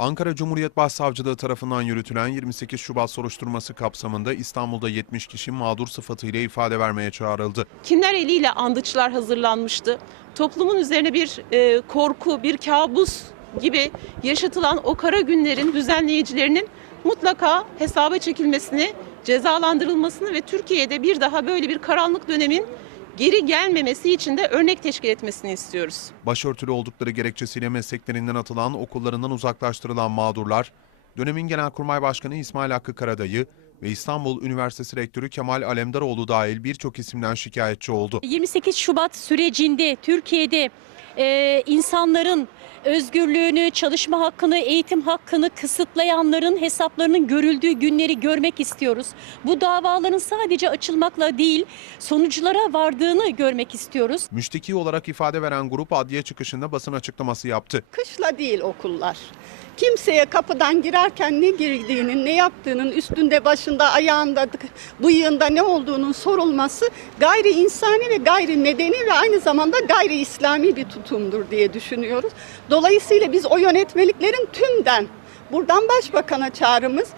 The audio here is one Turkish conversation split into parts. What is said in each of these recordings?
Ankara Cumhuriyet Başsavcılığı tarafından yürütülen 28 Şubat soruşturması kapsamında İstanbul'da 70 kişi mağdur sıfatıyla ifade vermeye çağrıldı. Kimler eliyle andıçlar hazırlanmıştı? Toplumun üzerine bir e, korku, bir kabus gibi yaşatılan o kara günlerin düzenleyicilerinin mutlaka hesaba çekilmesini, cezalandırılmasını ve Türkiye'de bir daha böyle bir karanlık dönemin geri gelmemesi için de örnek teşkil etmesini istiyoruz. Başörtülü oldukları gerekçesiyle mesleklerinden atılan, okullarından uzaklaştırılan mağdurlar, dönemin Genelkurmay Başkanı İsmail Hakkı Karadayı ve İstanbul Üniversitesi Rektörü Kemal Alemdaroğlu dahil birçok isimden şikayetçi oldu. 28 Şubat sürecinde Türkiye'de e, insanların özgürlüğünü, çalışma hakkını, eğitim hakkını kısıtlayanların hesaplarının görüldüğü günleri görmek istiyoruz. Bu davaların sadece açılmakla değil, sonuçlara vardığını görmek istiyoruz. Müşteki olarak ifade veren grup adliye çıkışında basın açıklaması yaptı. Kışla değil okullar. Kimseye kapıdan girerken ne girdiğinin, ne yaptığının, üstünde, başında, ayağında, bıyığında ne olduğunun sorulması gayri insani ve gayri medeni ve aynı zamanda gayri İslami bir tutumdur diye düşünüyoruz. Dolayısıyla biz o yönetmeliklerin tümden buradan başbakana çağrımız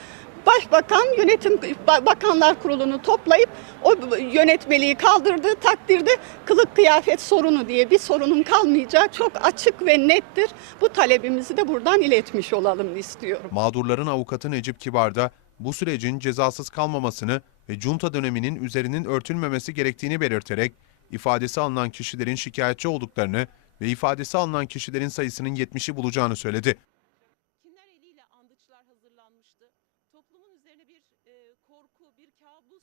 Başbakan yönetim Ba- bakanlar kurulunu toplayıp o yönetmeliği kaldırdığı takdirde kılık kıyafet sorunu diye bir sorunun kalmayacağı çok açık ve nettir. Bu talebimizi de buradan iletmiş olalım istiyorum. Mağdurların avukatı Necip Kibar da bu sürecin cezasız kalmamasını ve junta döneminin üzerinin örtülmemesi gerektiğini belirterek ifadesi alınan kişilerin şikayetçi olduklarını ve ifadesi alınan kişilerin sayısının 70'i bulacağını söyledi. Kimler eliyle andıçlar hazırlanmıştı? Toplumun üzerine bir e, korku, bir kabus